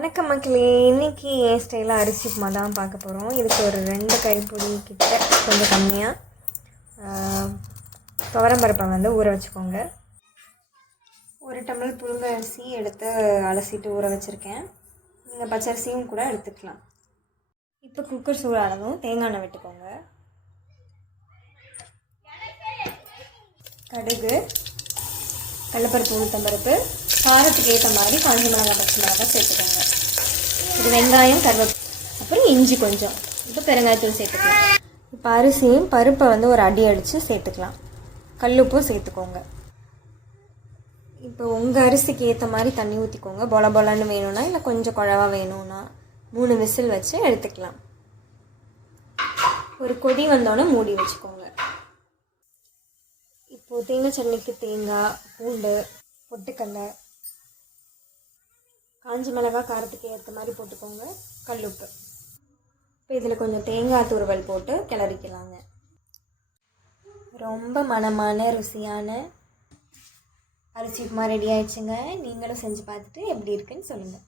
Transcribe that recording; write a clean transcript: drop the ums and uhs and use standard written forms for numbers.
வணக்கம் மக்களே. இன்றைக்கி என் ஸ்டைலாக அரிசி உப்புமா தான் பார்க்க போகிறோம். இதுக்கு ஒரு 2 கைப்பிடி கிட்ட கொஞ்சம் கம்மியாக துவரம்பருப்பை வந்து ஊற வச்சுக்கோங்க. 1 டம்ளர் புழுங்க அரிசி எடுத்து அலசிட்டு ஊற வச்சுருக்கேன். நீங்கள் பச்சரிசியும் கூட எடுத்துக்கலாம். இப்போ குக்கர் சூடானதும் தேங்காய் எண்ணெய் விட்டுக்கோங்க. கடுகு, கடலைப்பருப்பு, உளுத்தம்பருப்பு, காரத்துக்கு ஏற்ற மாதிரி காஞ்ச மிளகாய், பச்சை மிளகாய் சேர்த்துக்கோங்க. இது வெங்காயம், கருவேப்பிலை, அப்புறம் இஞ்சி கொஞ்சம். இப்போ பெருங்காயத்தூள் சேர்த்துக்கலாம். இப்போ அரிசியும் பருப்பை வந்து ஒரு அடி அடித்து சேர்த்துக்கலாம். கல்லுப்பும் சேர்த்துக்கோங்க. இப்போ உங்கள் அரிசிக்கு ஏற்ற மாதிரி தண்ணி ஊற்றிக்கோங்க. பொல பொலன்னு வேணும்னா இல்லை கொஞ்சம் குழவா வேணும்னா 3 விசில் வச்சு எடுத்துக்கலாம். ஒரு கொதி வந்தோடனே மூடி வச்சுக்கோங்க. இப்போது தேங்காய் சட்னிக்கு தேங்காய், பூண்டு, பொட்டுக்கடலை, காஞ்ச மிளகாய் காரத்துக்கு ஏற்ற மாதிரி போட்டுக்கோங்க. கல்லுப்பு. இப்போ இதில் கொஞ்சம் தேங்காய் துருவல் போட்டு கிளறிக்கலாங்க. ரொம்ப மணமான ருசியான அரிசி உப்புமா ரெடி ஆயிடுச்சுங்க. நீங்களும் செஞ்சு பார்த்துட்டு எப்படி இருக்குன்னு சொல்லுங்கள்.